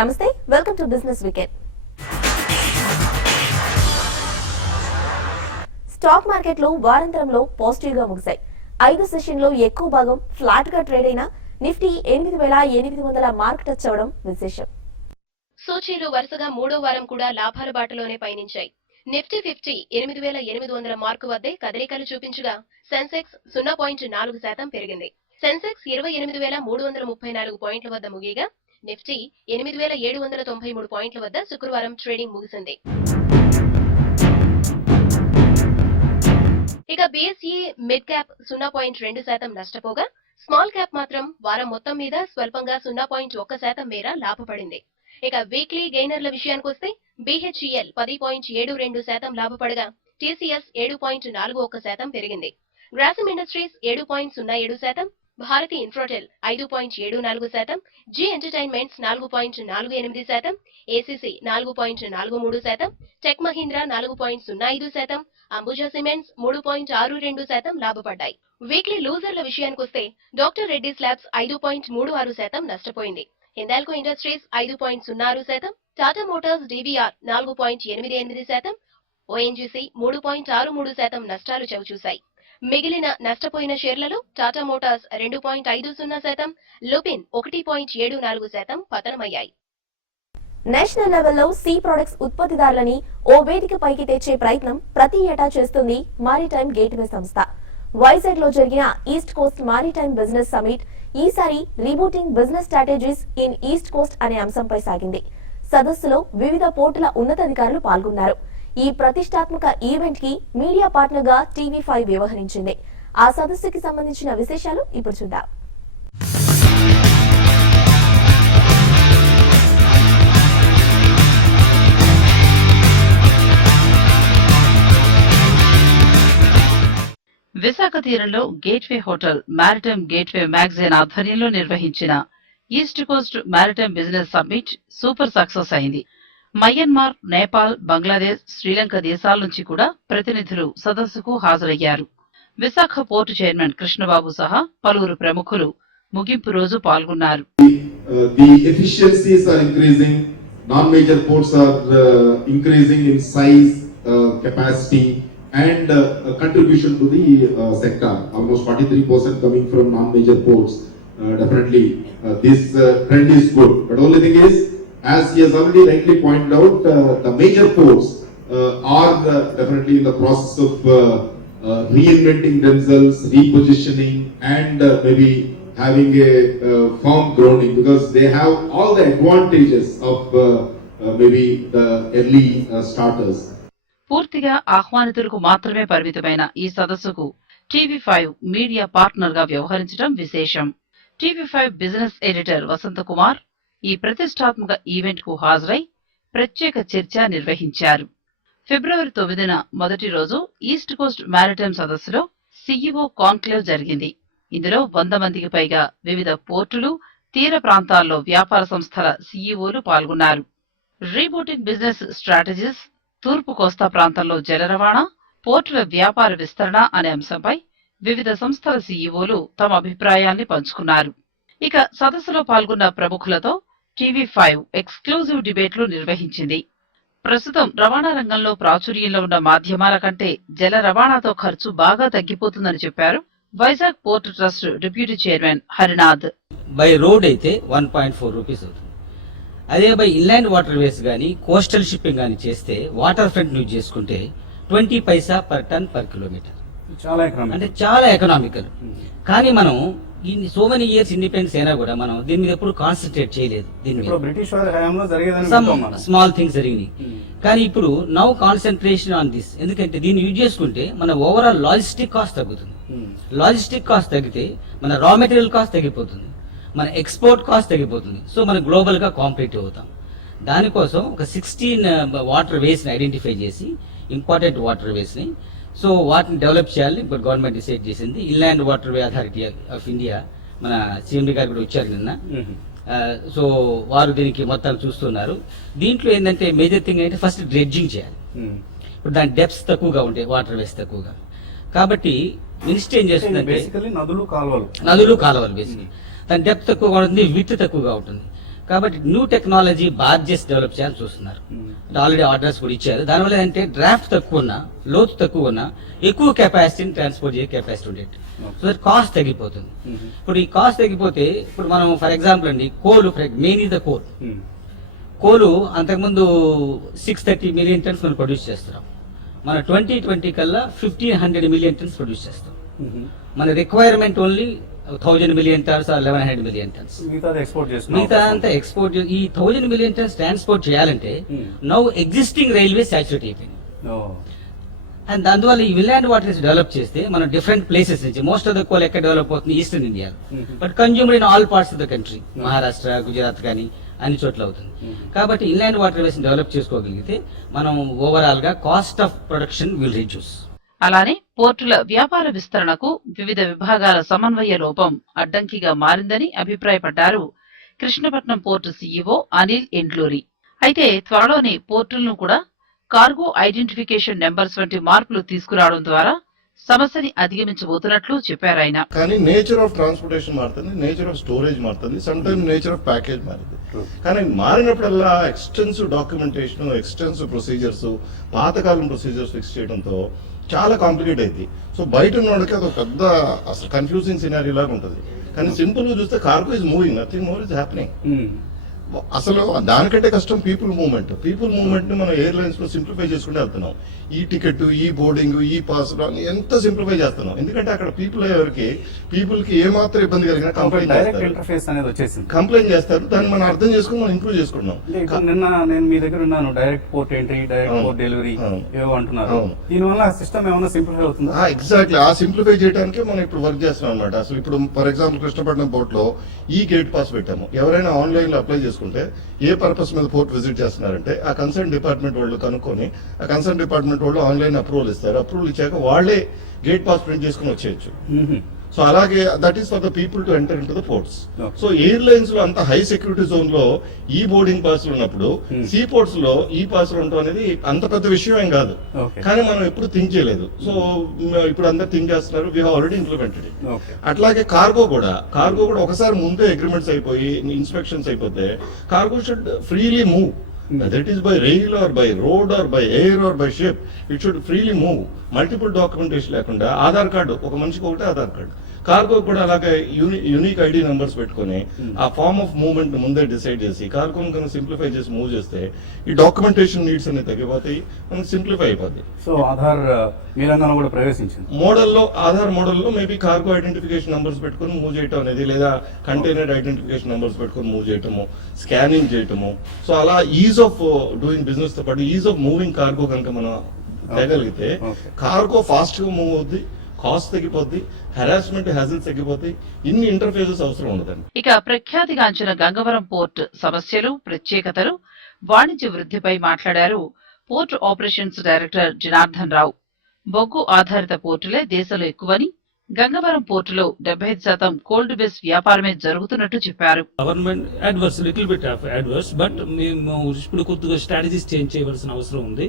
నమస్తే, welcome to business weekend. Stock మార్కెట్లో వారాంతంలో పాజిటివ్ గా ముగిశాయి. 5 సెషన్లో ఎక్కువ భాగం ఫ్లాట్ గా ట్రేడ్ అయిన నిఫ్టీ 8800 మార్క్ టచ్ అవడం విశేషం. సూచీలు వరుసగా మూడో వారం కూడా లాభాల బాటలోనే పయనించాయి. నిఫ్టీ 50 8800 మార్కు వద్దే కదలికలు చూపించగా సెన్సెక్స్ 0.4% పెరిగింది. సెన్సెక్స్ 28334 పాయింట్ల వద్ద ముగియగా నిఫ్టీ 8793 పాయింట్ల వద్ద శుక్రవారం ట్రేడింగ్ ముగిసింది. ఇక బీఎస్ఈ మిడ్ క్యాప్ 0.2% నష్టపోగా స్మాల్ క్యాప్ మాత్రం వారం మొత్తం మీద స్వల్పంగా 0.1% మేర లాభపడింది. ఇక వీక్లీ గెయినర్ల విషయానికొస్తే బీహెచ్ఈఎల్ 10.72% లాభపడగా టీసీఎస్ 7.41% పెరిగింది. Grasim Industries 7.07%, Bharti Infratel 5.74%, Zee Entertainments 4.48%, ACC 4.43%, Tech Mahindra 4.05%, Ambuja Cements 3.62% లాభపడ్డాయి. వీక్లీ లూజర్ల విషయానికొస్తే డాక్టర్ రెడ్డిస్ ల్యాబ్స్ 5.36% నష్టపోయింది. Hindalco Industries 5.06%, Tata Motors DVR 4.88%, ONGC 3.63% నష్టాలు చవిచూశాయి. మిగిలిన నష్టపోయిన షేర్లలో టాటా మోటార్స్ 2.50%, లుపిన్ 1.74% పతనమయ్యాయి. నేషనల్ లెవెల్లో సీ ప్రొడక్ట్స్ ఉత్పత్తిదారులని ఓ వేదికపైకి తెచ్చే ప్రయత్నం ప్రతి ఏటా చేస్తుంది మారిటైమ్ గేట్వే సంస్థ. వైజాగ్ లో జరిగిన East Coast Maritime Business Summit ఈసారి rebooting business strategies in East Coast అనే అంశంపై సాగింది. సదస్సులో వివిధ పోర్టుల ఉన్నతాధికారులు పాల్గొన్నారు. ఈ ప్రతిష్టాత్మక ఈవెంట్ కి మీడియా పార్ట్నర్ గా టీవీ5 వ్యవహరించింది. ఆ సదస్సుకి సంబంధించిన విశేషాలు ఇప్పుడు చూద్దాం. విశాఖ తీరంలో gateway hotel maritime gateway magazine ఆధ్వర్యంలో నిర్వహించిన east Coast Maritime business summit super success అయింది. మయన్మార్, నేపాల్, బంగ్లాదేశ్, శ్రీలంక దేశాల నుంచి కూడా ప్రతినిధులు సదస్సుకు హాజరయ్యారు. విశాఖ పోర్టు చైర్మన్ కృష్ణబాబు సహా పలువురు ప్రముఖులు ముగింపు రోజు పాల్గొన్నారు. The efficiencies are increasing, non-major ports are increasing in size, capacity and contribution to the sector. Almost 43% coming from non-major ports. Definitely this trend is good. But only thing is, as he has already rightly pointed out, the major ports are definitely in the process of reinventing themselves, repositioning and maybe having a firm grounding, because they have all the advantages of maybe the early starters. పూర్తిగా ఆహ్వానితులకు మాత్రమే పరిమితమైన ఈ సదస్సుకు TV5 media partner గా వ్యవహరించడం విశేషం. TV5 business editor వసంత కుమార్ ఈ ప్రతిష్టాత్మక ఈవెంట్ కు హాజరై ప్రత్యేక చర్చ నిర్వహించారు. ఫిబ్రవరి 9న మొదటి రోజు ఈస్ట్ కోస్ట్ మారిటైమ్ సదస్సులో సీఈఓ కాన్క్లేవ్ జరిగింది. ఇందులో 100 మందికి పైగా వివిధ పోర్టులు, తీర ప్రాంతాల్లో వ్యాపార సంస్థల సీఈఓలు పాల్గొన్నారు. రీబూటింగ్ బిజినెస్ స్ట్రాటజీస్, తూర్పు కోస్తా ప్రాంతంలో జల రవాణా, పోర్టుల వ్యాపార విస్తరణ అనే అంశంపై వివిధ సంస్థల సీఈఓలు తమ అభిప్రాయాల్ని పంచుకున్నారు. ఇక సదస్సులో పాల్గొన్న ప్రముఖులతో టీవీ5 ఎక్స్క్లూజివ్ డిబేట్లు నిర్వహించింది. ప్రస్తుతం రవాణా రంగంలో ప్రాచుర్యంలో ఉన్న మాధ్యమాల కంటే జల రవాణాతో ఖర్చు బాగా తగ్గిపోతుందని చెప్పారు Vizag port trust deputy chairman Harinath. By road అయితే 1.4 రూపీస్ అవుతుంది. అదే బై ఇన్లాండ్ వాటర్ వేస్ గానీ కోస్టల్ షిప్పింగ్ గానీ చేస్తే వాటర్ ఫ్రంట్ యూజ్ చేసుకుంటే 20 పైసా పర్ టన్ పర్ కిలోమీటర్, అంటే చాలా ఎకనామికల్. కానీ మనం సో మెనీ ఇయర్స్ ఇండిపెండెన్స్ అయినా కూడా మనం దీని మీద ఎప్పుడు కాన్సన్ట్రేట్ చేయలేదు. దీని మీద బ్రిటిష్ హయాంలో స్మాల్ థింగ్స్ జరిగినాయి. కానీ ఇప్పుడు నౌ కాన్సన్ట్రేషన్ ఆన్ దిస్, ఎందుకంటే దీన్ని యూజ్ చేసుకుంటే మన ఓవరాల్ లాజిస్టిక్ కాస్ట్ తగ్గుతుంది. లాజిస్టిక్ కాస్ట్ తగ్గితే మన రా మెటీరియల్ కాస్ట్ తగ్గిపోతుంది, మన ఎక్స్పోర్ట్ కాస్ట్ తగ్గిపోతుంది. సో మనం గ్లోబల్ గా కాంపిటేటివ్ అవుతాం. దానికోసం ఒక 16 వాటర్ వేస్ ని ఐడెంటిఫై చేసి, ఇంపార్టెంట్ వాటర్ వేస్ ని, సో వాటిని డెవలప్ చేయాలని ఇప్పుడు గవర్నమెంట్ డిసైడ్ చేసింది. Inland water way authority of India మన సీఎండీ గారు కూడా వచ్చారు నిన్న. సో వారు దీనికి మొత్తం చూస్తున్నారు. దీంట్లో ఏంటంటే మేజర్ థింగ్ ఏంటంటే ఫస్ట్ డ్రెడ్జింగ్ చేయాలి. ఇప్పుడు దాని డెప్స్ తక్కువగా ఉంటాయి, వాటర్ వేస్ తక్కువగా. కాబట్టి మినిస్ట్రీ ఏం చేస్తుందంటే నదులు కాలువలు బేసిక్ దాని డెప్త్ తక్కువగా ఉంటుంది, విడ్త్ తక్కువగా ఉంటుంది. కాబట్టి న్యూ టెక్నాలజీ బార్జెస్ డెవలప్ చేయాలని చూస్తున్నారు. ఆల్రెడీ ఆర్డర్స్ కూడా ఇచ్చారు. దానివల్ల ఏంటంటే డ్రాఫ్ట్ తక్కువ ఉన్నా, లోతు తక్కువ ఉన్నా ఎక్కువ కెపాసిటీని ట్రాన్స్పోర్ట్ చేసే కెపాసిటీ ఉండేది. సో దట్ కాస్ట్ తగ్గిపోతుంది. ఇప్పుడు ఈ కాస్ట్ తగ్గిపోతే ఇప్పుడు మనం ఫర్ ఎగ్జాంపుల్ అండి కోల్, మెయిన్ ఇస్ ద కోలు అంతకుముందు 630 మిలియన్ టన్స్ మనం ప్రొడ్యూస్ చేస్తున్నాం. మన 2020 కల్లా 1500 మిలియన్ టన్స్ ప్రొడ్యూస్ చేస్తాం. మన రిక్వైర్మెంట్ ఓన్లీ 1000 మిలియన్ టన్స్ ఆర్ 1100 మిలియన్ టన్స్. మిగతా అంతా ఎక్స్పోర్ట్. ఈ 1000 మిలియన్ టన్స్ ట్రాన్స్పోర్ట్ చేయాలంటే నౌ ఎగ్జిస్టింగ్ రైల్వే సాచురేట్ అయిపోయింది. అండ్ అందువల్ల ఈ విల్ అండ్ వాటర్స్ డెవలప్ చేస్తే మనం డిఫరెంట్ ప్లేసెస్ నుంచి, మోస్ట్ ఆఫ్ ద కోల్ ఎక్కడ డెవలప్ అవుతుంది, eastern India, but consumed in all parts of the country, Maharashtra, Gujarat కానీ అన్ని చోట్ల అవుతుంది. కాబట్టి ఇన్లాండ్ వాటర్ వేస్ డెవలప్ చేసుకోగలిగితే మనం ఓవరాల్ గా cost of production will reduce. అలానే పోర్టుల వ్యాపార విస్తరణకు వివిధ విభాగాల సమన్వయ లోపం అడ్డంకిగా మారిందని అభిప్రాయపడ్డారు కృష్ణపట్నం పోర్టు సీఈఓ అనిల్ ఎండ్లూరి. అయితే త్వరలోనే పోర్టులను కూడా కార్గో ఐడెంటిఫికేషన్ నెంబర్స్ వంటి మార్పులు తీసుకురావడం ద్వారా సమస్యని అధిగమించబోతున్నట్లు చెప్పారాయన. కానీ నేచర్ ఆఫ్ ట్రాన్స్పోర్టేషన్ మారుతుంది, నేచర్ ఆఫ్ స్టోరేజ్ మారుతుంది, some time nature of package మారుతుంది. కానీ మారినప్పుడల్లా ఎక్స్టెన్సివ్ డాక్యుమెంటేషన్, ఎక్స్టెన్సివ్ ప్రొసీజర్స్, పాతకాలం ప్రొసీజర్స్ ఫిక్స్ చేయడంతో చాలా కాంప్లికేట్ అయింది. సో బయట ఉన్న వాళ్ళకి అది పెద్ద అసలు కన్ఫ్యూజింగ్ సినారీ లాగా ఉంటుంది. కానీ సింపుల్ గా చూస్తే cargo is moving, nothing more is happening. అసలు దానికంటే కష్టం పీపుల్ మూవ్మెంట్. పీపుల్ మూవ్మెంట్ ని మనం ఎయిర్లైన్స్ లో సింప్లిఫై చేసుకుంటే వెళ్తున్నాం. ఈ టికెట్, ఈ బోర్డింగ్, ఈ పాస్ ఎంత సింప్లిఫై చేస్తున్నాం. ఎందుకంటే అక్కడ పీపుల్ అయ్యేవరికి పీపుల్ కి ఏమాత్రం ఇబ్బంది కలిగినా కంప్లైంట్ చేస్తారు. దాన్ని మనం అర్థం చేసుకుని మనం ఇంప్రూవ్ చేసుకున్నాం. నిన్న నేను మీ దగ్గర ఉన్నాను, direct port entry, direct port delivery ఏవో అంటున్నారు. దీనివల్ల సిస్టమ్ ఏమైనా సింప్లిఫై అవుతుందా? ఎగ్జాక్ట్లీ ఆ సింప్లిఫై చేయడానికి మనం ఇప్పుడు వర్క్ చేస్తున్నాం అనమాట. అసలు ఇప్పుడు ఫర్ ఎగ్జాంపుల్ కృష్ణపట్నం పోర్ట్ లో ఈ గేట్ పాస్ పెట్టాము. ఎవరైనా ఆన్లైన్ లో అప్లై చేసుకుంటే ఏ పర్పస్ మీద పోర్ట్ విజిట్ చేస్తున్నారంటే ఆ కన్సర్న్ డిపార్ట్మెంట్ వాళ్ళు కనుక్కొని ఆ కన్సర్న్ డిపార్ట్మెంట్ వాళ్ళు ఆన్లైన్ అప్రూవల్ ఇస్తారు. అప్రూవల్ ఇచ్చాక వాళ్ళే గేట్ పాస్ ప్రింట్ చేసుకుని వచ్చేయచ్చు. సో అలాగే that is for the people to enter in to the ports. So airlines లో అంత హై సెక్యూరిటీ జోన్ లో ఈ బోర్డింగ్ పాస్ ఉన్నప్పుడు సీ పోర్ట్స్ లో ఈ పాస్ ఉండటం అనేది అంత పెద్ద విషయం ఏం కాదు. కానీ మనం ఎప్పుడు థింక్ చేయలేదు. సో ఇప్పుడు అందరు థింక్ చేస్తున్నారు. We have already implemented it. అట్లాగే కార్గో కూడా ఒకసారి ముందే అగ్రిమెంట్స్ అయిపోయి ఇన్స్పెక్షన్స్ అయిపోతే cargo should freely move. Whether it is by rail or by road or by air or by ship, it should freely move. Multiple documentation లేకుండా Aadhaar card ఒక మనిషికి ఒకటే ఆధార్ కార్డు. కార్గో కూడా అలాగే యూనిక్ ఐడి నంబర్స్ పెట్టుకుని ఆ form of movement ముందే decide చేసి కార్గోని కనుక సింప్లిఫై చేసి మూవ్ చేస్తే ఈ డాక్యుమెంటేషన్ నీడ్స్ అనేది తగ్గిపోతాయి, మనకి సింప్లిఫై అయిపోద్ది. సో ఆధార్ మీ రంగంలో కూడా ప్రవేశించింది. ఆధార్ మోడల్లో మేబీ కార్గో ఐడెంటిఫికేషన్ నంబర్స్ పెట్టుకుని మూవ్ చేయటం అనేది, లేదా కంటైనర్ ఐడెంటిఫికేషన్ నంబర్స్ పెట్టుకుని మూవ్ చేయటము, స్కానింగ్ చేయటము. సో అలా ఈజ్ ఆఫ్ డూయింగ్ బిజినెస్ తో పాటు ఈజ్ ఆఫ్ మూవింగ్ కార్గో కనుక మనం తేగలిగితే కార్గో ఫాస్ట్ గా మూవ్ అవుద్ది, కాస్ట్ తగ్గిపోద్ది, హెరాస్మెంట్ హ్యాజిల్స్ తగ్గిపోతాయి, ఇన్ని ఇంటర్ఫేసెస్ అవసరం ఉండదండి. ఇక ప్రఖ్యాతిగాంచిన గంగవరం పోర్ట్ సమస్యలు, ప్రత్యేకతలు, వాణిజ్య వృద్ధిపై మాట్లాడారు port operations director Janardhan Rao. బొగ్గు ఆధారిత పోర్టులే దేశంలో ఎక్కువని, గంగవరం పోర్టులో 75% కోల్డ్ బేస్ వ్యాపారమే జరుగుతున్నట్టు చెప్పారు. Government adverse, little bit of adverse, but మేము ఇప్పుడు కొద్దిగా స్ట్రాటజీస్ చేంజ్ చేయవలసిన అవసరం ఉంది.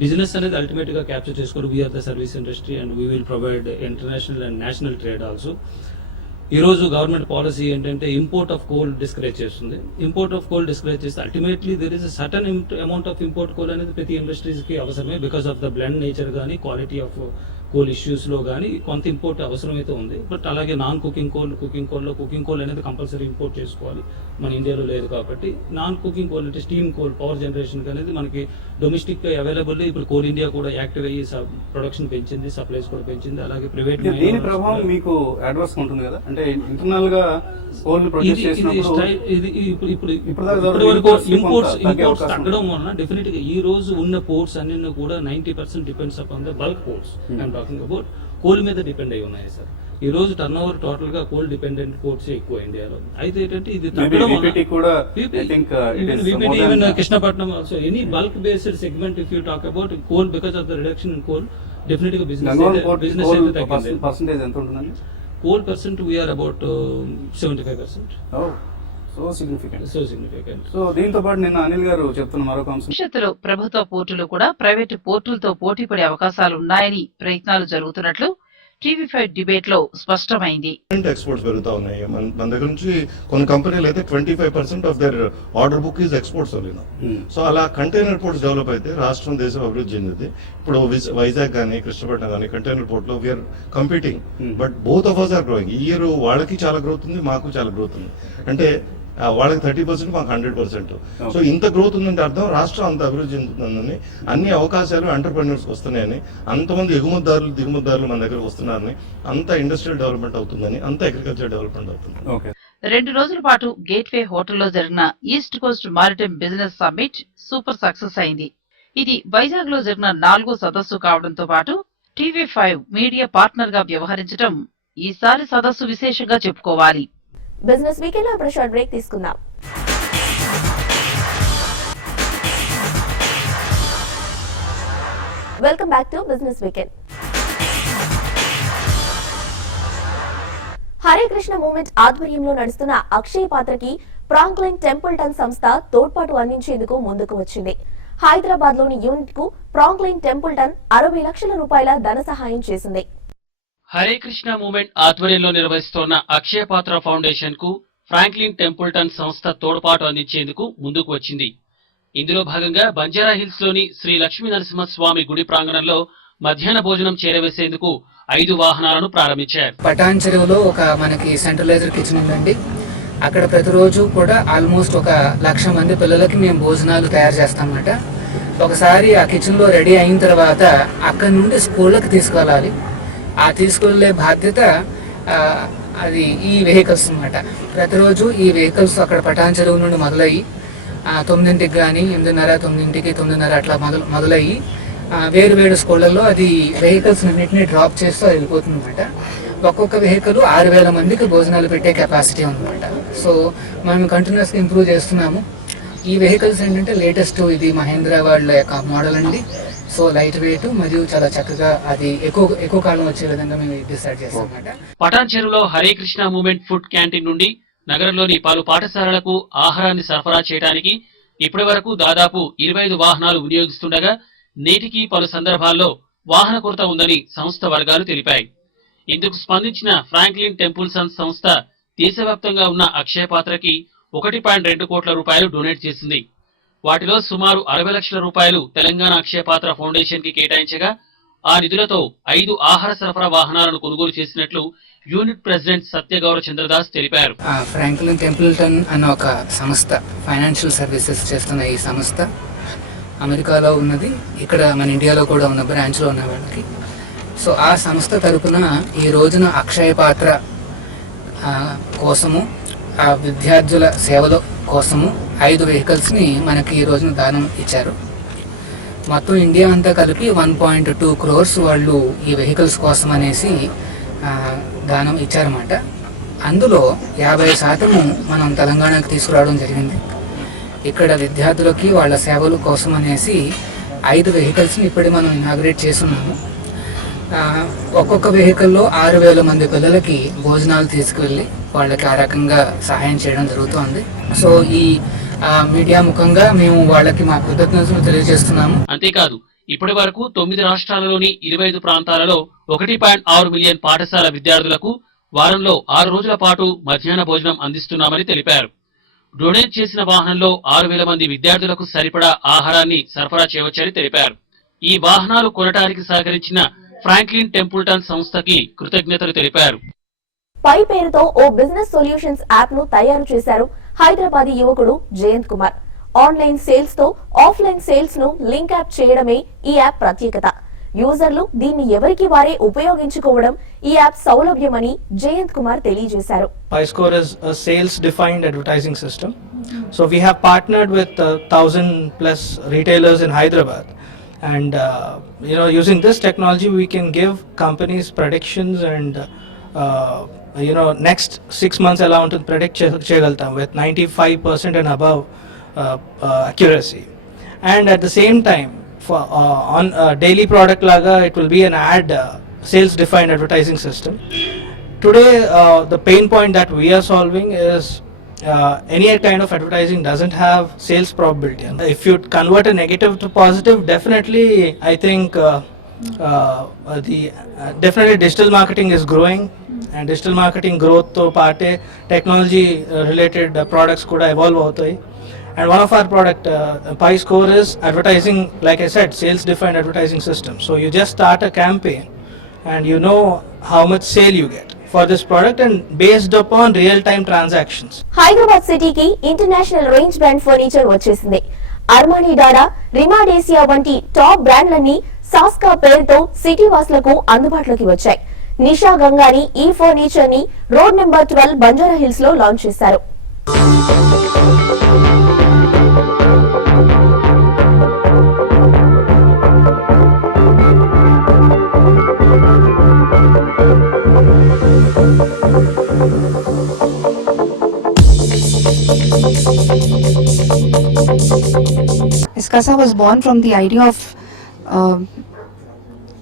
బిజినెస్ అనేది అల్టిమేట్ గా క్యాప్చర్ చేసుకోవాలి. We are the service industry and we will provide international and national trade also. ఈ రోజు గవర్నమెంట్ పాలసీ ఏంటంటే ఇంపోర్ట్ ఆఫ్ కోల్ డిస్కరేజ్ చేస్తుంది. ఇంపోర్ట్ ఆఫ్ కోల్ డిస్కరేజ్ చేస్తే ultimately there is certain amount of import coal అనేది ప్రతి industries కి అవసరమే. Because of the blend nature కానీ, క్వాలిటీ ఆఫ్ కోల్ ఇష్యూస్ లో కానీ కొంత ఇంపోర్ట్ అవసరమైతే ఉంది. బట్ అలాగే నాన్ కుకింగ్ కోల్ అనేది కంపల్సరీ ఇంపోర్ట్ చేసుకోవాలి. మన ఇండియాలో లేదు కాబట్టి నాన్ కుకింగ్ కోల్ అంటే స్టీమ్ కోల్, పవర్ జనరేషన్ అనేది మనకి డొమెస్టిక్ గా అవైలబుల్. ఇప్పుడు కోల్ ఇండియా కూడా యాక్టివ్ అయ్యి ప్రొడక్షన్ పెంచింది, సప్లైస్ కూడా పెంచింది. అలాగే ప్రైవేట్ దీని ప్రభావం మీకు అడ్వర్స్ ఉంటుంది కదా, అంటే ఇంటర్నల్ గా కోల్ ప్రొడ్యూస్ చేసినప్పుడు ఇంపోర్ట్స్ తగ్గడం వలన డెఫినెట్ గా ఈ రోజు ఉన్న పోర్ట్స్ అన్ని కూడా 90% depends upon the bulk ports. I'm talking about coal మీద డిపెండ్ అయి ఉన్నాయి సార్. ఈ రోజు టర్న్ ఓవర్ టోటల్ గా కోల్ డిపెండెంట్ పోర్ట్స్ ఎక్కువ ఇండియాలో. అయితే ఏంటంటే ఇది తగ్గడం Krishnapatnam also any bulk based segment if you talk about coal, because of the reduction in coal, definite గా బిజినెస్ పర్సెంటేజ్ ఎంత ఉంటుందండి? Coal percent we are about 75%. So significant. So దీంతో పాటు నిన్న అనిల్ గారు చెప్తున్న మరొక అంశం, భవిష్యత్తులో ప్రభుత్వ పోర్టులు కూడా ప్రైవేటు పోర్టులతో పోటీ పడే అవకాశాలు ఉన్నాయని ప్రయత్నాలు జరుగుతున్నట్లు TV5 డిబేట్ లో స్పష్టమైంది. ఎక్స్పోర్ట్స్ పెరుగుతా ఉన్నాయి. మన దగ్గర నుంచి కొన్ని కంపెనీలు అయితే 25% of their order book is exports only. So అలా కంటైనర్ పోర్ట్స్ డెవలప్ అయితే రాష్ట్రం దేశం అభివృద్ధి చెందింది. ఇప్పుడు వైజాగ్ కానీ కృష్ణపట్నం కానీ కంటైనర్ పోర్ట్ లో we are competing, but both of us are growing. ఈ ఇయర్ వాళ్ళకి చాలా గ్రోత్ ఉంది, మాకు చాలా గ్రోత్ ఉంది. అంటే వాళ్ళకి 30%, మాకు 100%. సో ఇంత గ్రోత్ ఉందంటే అర్థం రాష్ట్రం అంత అభివృద్ధి చెందుతుందని, అన్ని అవకాశాలు ఎంటర్ప్రెన్యూర్స్ వస్తున్నాయని, అంతమంది ఎగుమతిదారులు దిగుమతిదారులు మన దగ్గరకు వస్తున్నారని, అంత ఇండస్ట్రియల్ డెవలప్మెంట్ అవుతుందని, అంత అగ్రికల్చర్ డెవలప్మెంట్ అవుతుంది. 2 రోజుల పాటు గేట్వే హోటల్లో జరిగిన East Coast Maritime business summit super success అయింది. ఇది వైజాగ్ లో జరిగిన 4వ సదస్సు కావడంతో పాటు TV5 మీడియా పార్ట్నర్ గా వ్యవహరించడం ఈసారి సదస్సు విశేషంగా చెప్పుకోవాలి. బిజినెస్ వీకెండ్ లో ఇప్పుడు షార్ట్ బ్రేక్ తీసుకుందాం. Welcome back to business weekend. Hare Krishna movement ఆధ్వర్యంలో నడుస్తున్న అక్షయ పాత్రకి ఫ్రాంక్లిన్ టెంపుల్టన్ సంస్థ తోడ్పాటు అందించేందుకు ముందుకు వచ్చింది. హైదరాబాద్ లోని యూనిట్ కు ఫ్రాంక్లిన్ టెంపుల్టన్ 60 లక్షల రూపాయల ధన సహాయం చేసింది. హరే కృష్ణ మూవ్మెంట్ ఆధ్వర్యంలో నిర్వహిస్తోన్న అక్షయ పాత్ర ఫౌండేషన్ కు ఫ్రాంక్లిన్ టెంపుల్టన్ సంస్థ తోడ్పాటు అందించేందుకు ముందుకు వచ్చింది. ఇందులో భాగంగా బంజారా హిల్స్ లోని శ్రీ లక్ష్మీ నరసింహస్వామి గుడి ప్రాంగణంలో మధ్యాహ్న భోజనం చేరవేసేందుకు 5 వాహనాలను ప్రారంభించారు. పటాన్ చెరువులో ఒక మనకి సెంట్రలైజర్ కిచెన్ ఉందండి. అక్కడ ప్రతిరోజు కూడా ఆల్మోస్ట్ 1,00,000 మంది పిల్లలకి మేము భోజనాలు తయారు చేస్తామన్నమాట. ఒకసారి ఆ కిచెన్ లో రెడీ అయిన తర్వాత అక్కడ నుండి స్కూళ్ళకి తీసుకెళ్ళాలి. ఆ తీసుకెళ్లే బాధ్యత అది ఈ వెహికల్స్ అన్నమాట. ప్రతిరోజు ఈ వెహికల్స్ అక్కడ పటాన్ చెరువు నుండి మొదలయ్యి 9ంటికి కానీ 8:30, 9ంటికి, 9:30 అట్లా మొదలయ్యి వేరు స్కూళ్ళల్లో అది వెహికల్స్ అన్నింటినీ డ్రాప్ చేస్తూ వెళ్ళిపోతుంది అనమాట. ఒక్కొక్క వెహికల్ 6,000 మందికి భోజనాలు పెట్టే కెపాసిటీ ఉందన్నమాట. సో మనం కంటిన్యూస్గా ఇంప్రూవ్ చేస్తున్నాము. ఈ వెహికల్స్ ఏంటంటే లేటెస్ట్, ఇది మహేంద్ర వాళ్ళ యొక్క మోడల్ అండి. సో లైట్ వెయిట్ మరియు చాలా చక్కగా అది ఎక్కువ కాలం వచ్చే విధంగా మేము డిసైడ్ చేస్తాం అన్నమాట. పటాన్ చెరువులో Hare Krishna movement food canteen నుండి నగరంలోని పలు పాఠశాలలకు ఆహారాన్ని సరఫరా చేయడానికి ఇప్పటి వరకు దాదాపు 25 వాహనాలు వినియోగిస్తుండగా నేటికి పలు సందర్భాల్లో వాహన కొరత ఉందని సంస్థ వర్గాలు తెలిపాయి. ఇందుకు స్పందించిన ఫ్రాంక్లిన్ టెంపుల్టన్ సంస్థ దేశవ్యాప్తంగా ఉన్న అక్షయ పాత్రకి 1.2 కోట్ల రూపాయలు డొనేట్ చేసింది. వాటిలో సుమారు 60 లక్షల రూపాయలు తెలంగాణ అక్షయ పాత్ర ఫౌండేషన్ కి కేటాయించగా ఆ నిధులతో 5 ఆహార సరఫరా వాహనాలను కొనుగోలు చేసినట్లు యూనిట్ ప్రెసిడెంట్ సత్యగౌర చంద్రదాస్ తెలిపారు. ఫ్రాంక్లిన్ టెంపుల్టన్ అన్న ఒక సంస్థ ఫైనాన్షియల్ సర్వీసెస్ చేస్తున్న ఈ సంస్థ అమెరికాలో ఉన్నది, ఇక్కడ మన ఇండియాలో కూడా ఉన్న బ్రాంచ్లో ఉన్న వాళ్ళకి. సో ఆ సంస్థ తరపున ఈ రోజున అక్షయ పాత్ర కోసము, ఆ విద్యార్థుల సేవల కోసము 5 వెహికల్స్ని మనకి ఈ రోజున దానం ఇచ్చారు. మొత్తం ఇండియా అంతా కలిపి 1.2 crores వాళ్ళు ఈ వెహికల్స్ కోసం అనేసి దానం ఇచ్చారన్నమాట. అందులో 50% మనం తెలంగాణకు తీసుకురావడం జరిగింది. ఇక్కడ విద్యార్థులకి వాళ్ళ సేవల కోసం అనేసి 5 వెహికల్స్ని ఇప్పుడు మనం ఇనాగ్రేట్ చేస్తున్నాము. ఒక్కొక్క వెహికల్లో 6,000 మంది పిల్లలకి భోజనాలు తీసుకువెళ్ళి వాళ్ళకి ఆ రకంగా సహాయం చేయడం జరుగుతోంది. సో ఈ మీడియా ముఖంగా మేము వాళ్ళకి మా కృతజ్ఞతలు తెలియజేస్తున్నాము. అంతేకాదు ఇప్పటి వరకు 9 రాష్ట్రాలలోని 25 ప్రాంతాలలో 1.6 మిలియన్ పాఠశాల విద్యార్థులకు వారంలో 6 రోజుల పాటు మధ్యాహ్న భోజనం అందిస్తున్నామని తెలిపారు. డొనేట్ చేసిన వాహనంలో 6,000 మంది విద్యార్థులకు సరిపడా ఆహారాన్ని సరఫరా చేయవచ్చని తెలిపారు. ఈ వాహనాలు కొనటానికి సహకరించిన ఫ్రాంక్లిన్ టెంపుల్టన్ సంస్థకి కృతజ్ఞతలు తెలిపారు. పై పేరుతో ఓ బిజినెస్ సొల్యూషన్స్ యాప్ ను తయారు చేశారు హైదరాబాదీ యువకుడు జయంత్ కుమార్. ఆన్లైన్ సేల్స్ తో ఆఫ్లైన్ సేల్స్ ను లింక్ యాప్ చేయడమే ఈ యాప్ ప్రత్యేకత. యూజర్లు దీన్ని ఎవరికి వారే ఉపయోగించుకోవడం ఈ యాప్ సౌలభ్యమని జయంత్ కుమార్ తెలియజేశారు. PiScore is a sales defined advertising system. So we have partnered with 1,000+ retailers in Hyderabad, and using this technology we can give companies predictions and next 6 months ఎలా ఉంటుంది predict చేయగలుగుతాం with 95% and above accuracy. And at the same time for on daily product laga it will be an ad sales defined advertising system. Today the pain point that we are solving is any kind of advertising doesn't have sales probability. If you convert a negative to positive, definitely I think Definitely digital marketing is growing, and digital marketing growth to parte technology related products kuda evolve avutayi. And one of our product Pi Score is advertising, like I said, sales defined advertising system. So you just start a campaign and you know how much sale you get for this product, and based upon real time transactions. Hyderabad సిటీకి international range brand furniture వచ్చేసింది. Armani, డాడా, రిమాడేసియా వంటి top బ్రాండ్లన్నీ సాస్కా పేరుతో city వాసులకు అందుబాటులోకి వచ్చాయి. నిషా గంగాని ఈ furniture ని road number 12 Banjara hills లో లాంచ్ చేశారు. Escasa was born from the idea of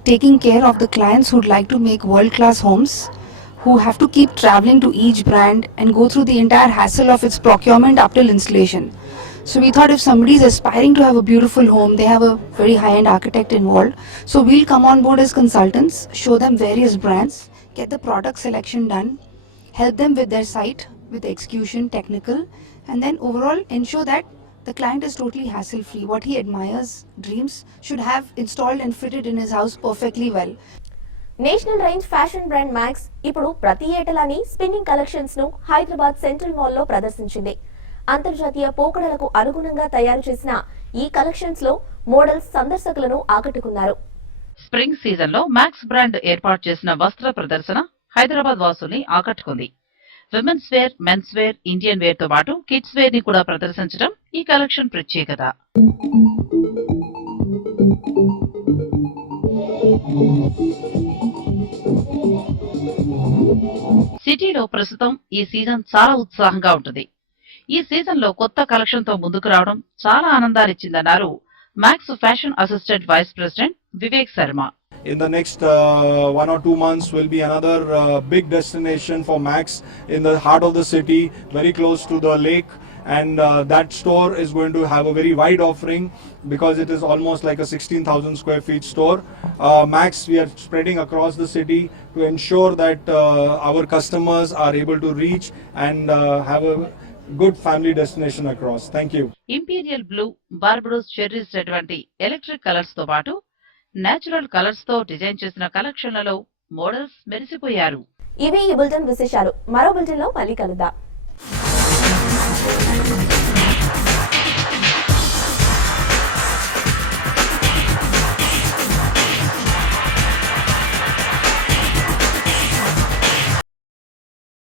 taking care of the clients who'd like to make world-class homes, who have to keep traveling to each brand and go through the entire hassle of its procurement up till installation. So we thought if somebody is aspiring to have a beautiful home, they have a very high-end architect involved. So we'll come on board as consultants, show them various brands, get the product selection done, help them with their site, with execution, technical, and then overall ensure that the client is totally hassle-free. What he admires, dreams, should have installed and fitted in his house perfectly well. National range fashion brand max ఇప్పుడు ప్రతి ఏటలాని spinning collections ను Hyderabad central mall లో ప్రదర్శించింది. అంతర్జాతీయ పోకడలకు అనుగుణంగా తయారు చేసిన ఈ కలెక్షన్స్ లో మోడల్స్ సందర్శకులను ఆకట్టుకున్నారు. స్ప్రింగ్ సీజన్ లో మ్యాక్స్ బ్రాండ్ ఏర్పాటు చేసిన వస్త్ర ప్రదర్శన హైదరాబాద్ వాసుల్ని ఆకట్టుకుంది. Women's wear, men's wear, Indian wear తో పాటు కిడ్స్ వేర్ ని కూడా ప్రదర్శించడం ఈ కలెక్షన్ ప్రత్యేకత. సిటీలో ప్రస్తుతం ఈ సీజన్ చాలా ఉత్సాహంగా ఉంటుంది. ఈ సీజన్ లో కొత్త కలెక్షన్ తో ముందుకు రావడం చాలా ఆనందాన్నిచ్చిందన్నారు Max Fashion assistant vice president Vivek Sharma. In the next 1 or 2 months will be another big destination for Max in the heart of the city, very close to the lake, and that store is going to have a very wide offering because it is almost like a 16,000 square feet store. Max, we are spreading across the city to ensure that our customers are able to reach and have a good family destination across. Thank you. Imperial blue, Barbados cherries అటువంటి electric colours తో పాటు natural colours తో design చేసిన కలెక్షన్లలో models మెరిసిపోయారు. ఇవి ఈ bulletin విశేషాలు. మరో bulletin లో మళ్ళీ కలుద్దాం.